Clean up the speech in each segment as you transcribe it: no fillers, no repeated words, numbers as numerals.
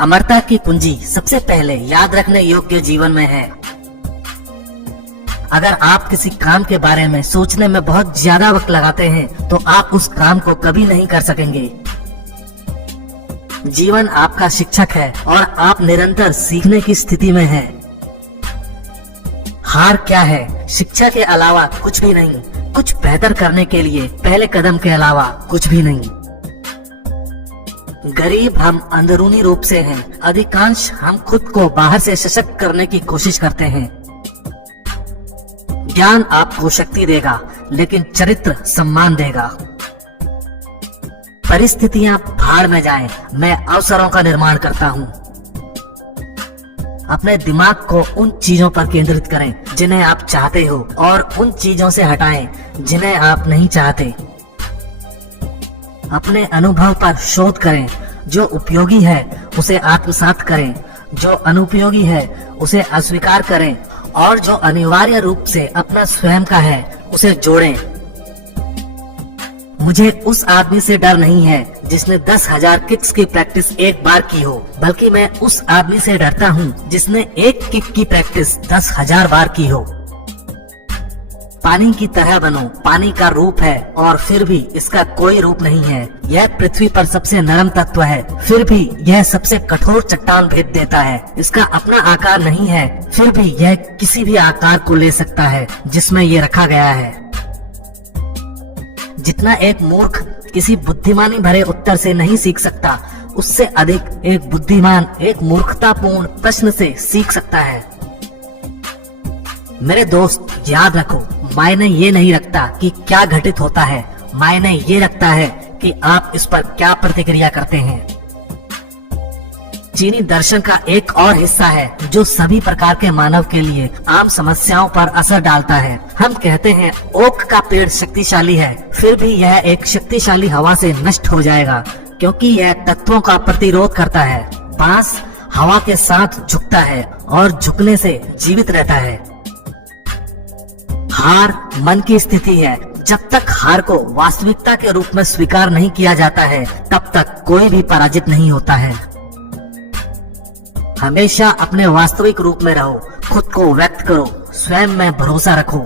अमरता की कुंजी सबसे पहले याद रखने योग्य जीवन में है। अगर आप किसी काम के बारे में सोचने में बहुत ज्यादा वक्त लगाते हैं तो आप उस काम को कभी नहीं कर सकेंगे। जीवन आपका शिक्षक है और आप निरंतर सीखने की स्थिति में हैं। हार क्या है? शिक्षा के अलावा कुछ भी नहीं। कुछ बेहतर करने के लिए पहले कदम के अलावा कुछ भी नहीं। गरीब हम अंदरूनी रूप से हैं। अधिकांश हम खुद को बाहर से सशक्त करने की कोशिश करते हैं। ज्ञान आपको शक्ति देगा, लेकिन चरित्र सम्मान देगा। परिस्थितियां भाड़ में जाएं, मैं अवसरों का निर्माण करता हूं। अपने दिमाग को उन चीजों पर केंद्रित करें जिन्हें आप चाहते हो और उन चीजों से हटाएं जिन्हें आप नहीं चाहते। अपने अनुभव पर शोध करें। जो उपयोगी है उसे आत्मसात करें, जो अनुपयोगी है उसे अस्वीकार करें और जो अनिवार्य रूप से अपना स्वयं का है उसे जोड़ें। मुझे उस आदमी से डर नहीं है जिसने 10,000 किक्स की प्रैक्टिस एक बार की हो, बल्कि मैं उस आदमी से डरता हूँ जिसने एक किक की प्रैक्टिस 10,000 बार की हो। पानी की तरह बनो। पानी का रूप है और फिर भी इसका कोई रूप नहीं है। यह पृथ्वी पर सबसे नरम तत्व है, फिर भी यह सबसे कठोर चट्टान भेद देता है। इसका अपना आकार नहीं है, फिर भी यह किसी भी आकार को ले सकता है जिसमें यह रखा गया है। जितना एक मूर्ख किसी बुद्धिमानी भरे उत्तर से नहीं सीख सकता, उससे अधिक एक बुद्धिमान एक मूर्खतापूर्ण प्रश्न से सीख सकता है। मेरे दोस्त, याद रखो, मायने ये नहीं रखता कि क्या घटित होता है, मायने ये रखता है कि आप इस पर क्या प्रतिक्रिया करते हैं। चीनी दर्शन का एक और हिस्सा है जो सभी प्रकार के मानव के लिए आम समस्याओं पर असर डालता है। हम कहते हैं ओक का पेड़ शक्तिशाली है, फिर भी यह एक शक्तिशाली हवा से नष्ट हो जाएगा क्योंकि यह तत्वों का प्रतिरोध करता है। बांस हवा के साथ झुकता है और झुकने से जीवित रहता है। हार मन की स्थिति है। जब तक हार को वास्तविकता के रूप में स्वीकार नहीं किया जाता है, तब तक कोई भी पराजित नहीं होता है। हमेशा अपने वास्तविक रूप में रहो, खुद को व्यक्त करो, स्वयं में भरोसा रखो।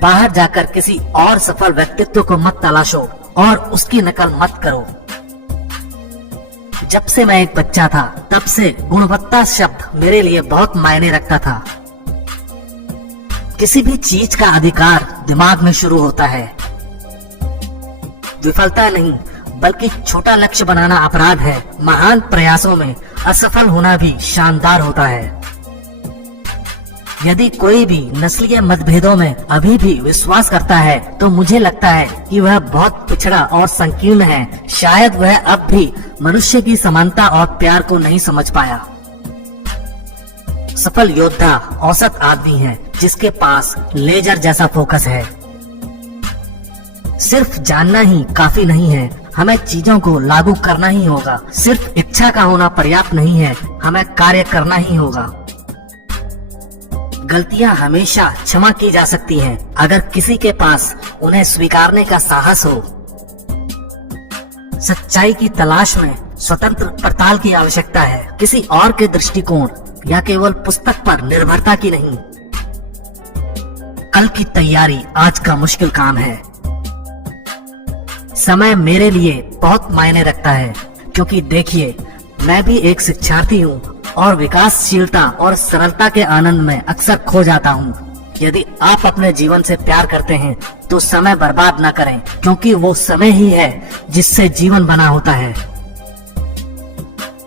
बाहर जाकर किसी और सफल व्यक्तित्व को मत तलाशो और उसकी नकल मत करो। जब से मैं एक बच्चा था, तब से गुणवत्ता शब्द मेरे लिए बहुत मायने रखता था। किसी भी चीज का अधिकार दिमाग में शुरू होता है। विफलता नहीं, बल्कि छोटा लक्ष्य बनाना अपराध है। महान प्रयासों में असफल होना भी शानदार होता है। यदि कोई भी नस्लीय मतभेदों में अभी भी विश्वास करता है तो मुझे लगता है कि वह बहुत पिछड़ा और संकीर्ण है। शायद वह अब भी मनुष्य की समानता और प्यार को नहीं समझ पाया। सफल योद्धा औसत आदमी है जिसके पास लेजर जैसा फोकस है। सिर्फ जानना ही काफी नहीं है, हमें चीजों को लागू करना ही होगा। सिर्फ इच्छा का होना पर्याप्त नहीं है, हमें कार्य करना ही होगा। गलतियां हमेशा क्षमा की जा सकती हैं, अगर किसी के पास उन्हें स्वीकारने का साहस हो। सच्चाई की तलाश में स्वतंत्र पड़ताल की आवश्यकता है, किसी और के दृष्टिकोण या केवल पुस्तक पर निर्भरता की नहीं। कल की तैयारी आज का मुश्किल काम है। समय मेरे लिए बहुत मायने रखता है, क्योंकि देखिए, मैं भी एक शिक्षार्थी हूँ और विकासशीलता और सरलता के आनंद में अक्सर खो जाता हूँ। यदि आप अपने जीवन से प्यार करते हैं तो समय बर्बाद न करें, क्योंकि वो समय ही है जिससे जीवन बना होता है।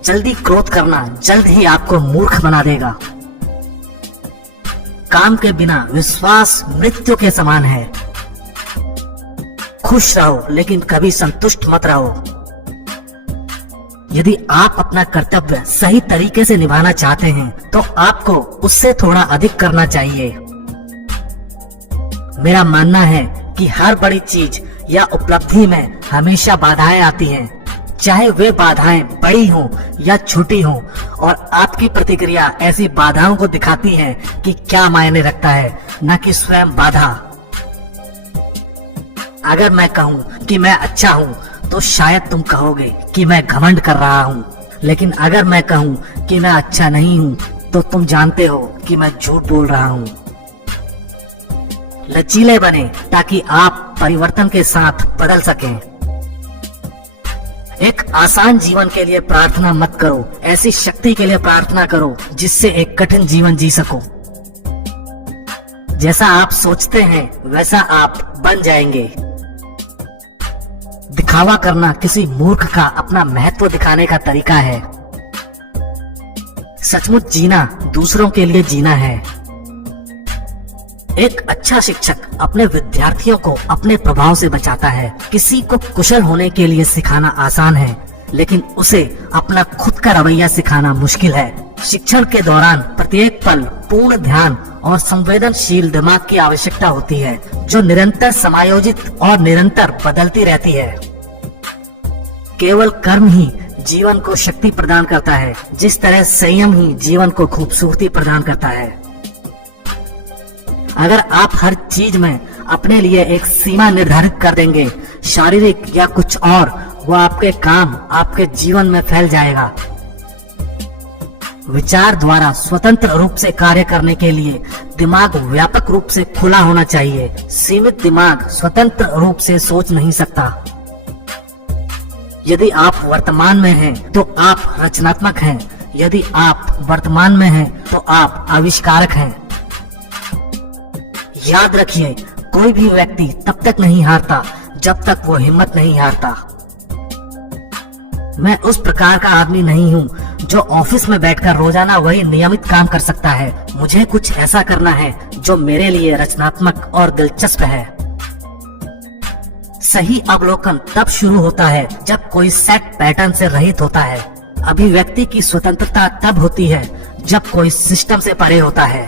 जल्दी क्रोध करना जल्द ही आपको मूर्ख बना देगा। काम के बिना विश्वास मृत्यु के समान है। खुश रहो, लेकिन कभी संतुष्ट मत रहो। यदि आप अपना कर्तव्य सही तरीके से निभाना चाहते हैं तो आपको उससे थोड़ा अधिक करना चाहिए। मेरा मानना है कि हर बड़ी चीज या उपलब्धि में हमेशा बाधाएं आती हैं, चाहे वे बाधाएं बड़ी हों या छोटी हों, और आपकी प्रतिक्रिया ऐसी बाधाओं को दिखाती है कि क्या मायने रखता है, न कि स्वयं बाधा। अगर मैं कहूँ कि मैं अच्छा हूँ तो शायद तुम कहोगे कि मैं घमंड कर रहा हूँ। लेकिन अगर मैं कहूँ कि मैं अच्छा नहीं हूँ तो तुम जानते हो कि मैं झूठ बोल रहा हूँ। लचीले बने ताकि आप परिवर्तन के साथ बदल सकें। एक आसान जीवन के लिए प्रार्थना मत करो, ऐसी शक्ति के लिए प्रार्थना करो जिससे एक कठिन जीवन जी सको। जैसा आप सोचते हैं वैसा आप बन जाएंगे। दिखावा करना किसी मूर्ख का अपना महत्व दिखाने का तरीका है। सचमुच जीना दूसरों के लिए जीना है। एक अच्छा शिक्षक अपने विद्यार्थियों को अपने प्रभाव से बचाता है। किसी को कुशल होने के लिए सिखाना आसान है, लेकिन उसे अपना खुद का रवैया सिखाना मुश्किल है। शिक्षण के दौरान प्रत्येक पल पूर्ण ध्यान और संवेदनशील दिमाग की आवश्यकता होती है, जो निरंतर समायोजित और निरंतर बदलती रहती है। केवल कर्म ही जीवन को शक्ति प्रदान करता है, जिस तरह संयम ही जीवन को खूबसूरती प्रदान करता है। अगर आप हर चीज में अपने लिए एक सीमा निर्धारित कर देंगे, शारीरिक या कुछ और, वो आपके काम आपके जीवन में फैल जाएगा। विचार द्वारा स्वतंत्र रूप से कार्य करने के लिए दिमाग व्यापक रूप से खुला होना चाहिए। सीमित दिमाग स्वतंत्र रूप से सोच नहीं सकता। यदि आप वर्तमान में हैं, तो आप रचनात्मक हैं। यदि आप वर्तमान में हैं, तो आप आविष्कारक हैं। याद रखिए, कोई भी व्यक्ति तब तक नहीं हारता जब तक वो हिम्मत नहीं हारता। मैं उस प्रकार का आदमी नहीं हूँ जो ऑफिस में बैठकर रोजाना वही नियमित काम कर सकता है। मुझे कुछ ऐसा करना है जो मेरे लिए रचनात्मक और दिलचस्प है। सही अवलोकन तब शुरू होता है जब कोई सेट पैटर्न से रहित होता है। अभिव्यक्ति की स्वतंत्रता तब होती है जब कोई सिस्टम से परे होता है।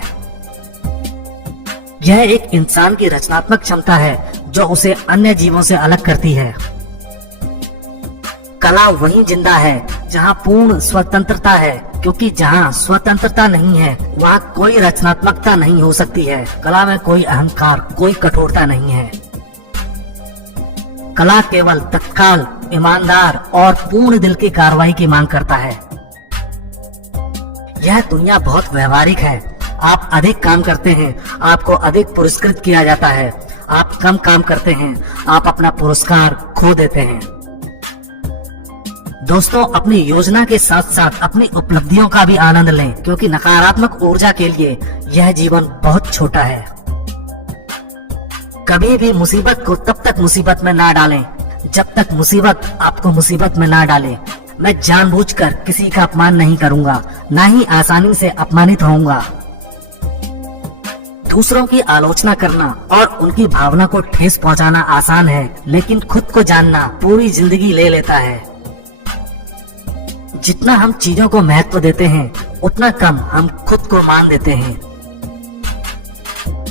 यह एक इंसान की रचनात्मक क्षमता है जो उसे अन्य जीवों से अलग करती है। कला वहीं जिंदा है जहां पूर्ण स्वतंत्रता है, क्योंकि जहां स्वतंत्रता नहीं है वहां कोई रचनात्मकता नहीं हो सकती है। कला में कोई अहंकार, कोई कठोरता नहीं है। कला केवल तत्काल, ईमानदार और पूर्ण दिल की कार्रवाई की मांग करता है। यह दुनिया बहुत व्यवहारिक है। आप अधिक काम करते हैं, आपको अधिक पुरस्कृत किया जाता है। आप कम काम करते हैं, आप अपना पुरस्कार खो देते हैं। दोस्तों, अपनी योजना के साथ साथ अपनी उपलब्धियों का भी आनंद लें, क्योंकि नकारात्मक ऊर्जा के लिए यह जीवन बहुत छोटा है। कभी भी मुसीबत को तब तक मुसीबत में ना डालें जब तक मुसीबत आपको मुसीबत में ना डाले। मैं जानबूझकर किसी का अपमान नहीं करूंगा, ना ही आसानी से अपमानित होऊंगा। दूसरों की आलोचना करना और उनकी भावना को ठेस पहुंचाना आसान है, लेकिन खुद को जानना पूरी जिंदगी ले लेता है। जितना हम चीजों को महत्व देते हैं, उतना कम हम खुद को मान देते हैं।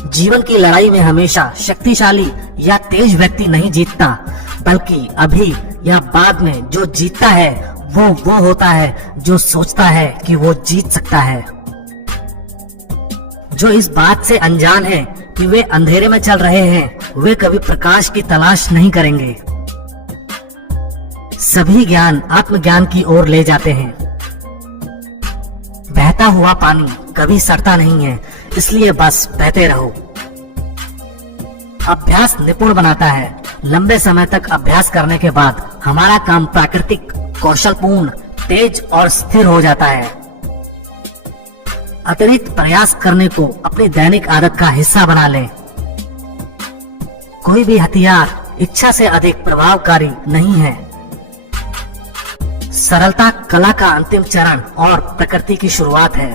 जीवन की लड़ाई में हमेशा शक्तिशाली या तेज व्यक्ति नहीं जीतता, बल्कि अभी या बाद में जो जीतता है वो होता है जो सोचता है कि वो जीत सकता है। जो इस बात से अनजान है कि वे अंधेरे में चल रहे हैं, वे कभी प्रकाश की तलाश नहीं करेंगे। सभी ज्ञान आत्मज्ञान की ओर ले जाते हैं। बहता हुआ पानी कभी सड़ता नहीं है, इसलिए बस बहते रहो। अभ्यास निपुण बनाता है। लंबे समय तक अभ्यास करने के बाद हमारा काम प्राकृतिक, कौशलपूर्ण, तेज और स्थिर हो जाता है। अतिरिक्त प्रयास करने को अपनी दैनिक आदत का हिस्सा बना लें। कोई भी हथियार इच्छा से अधिक प्रभावकारी नहीं है। सरलता कला का अंतिम चरण और प्रकृति की शुरुआत है।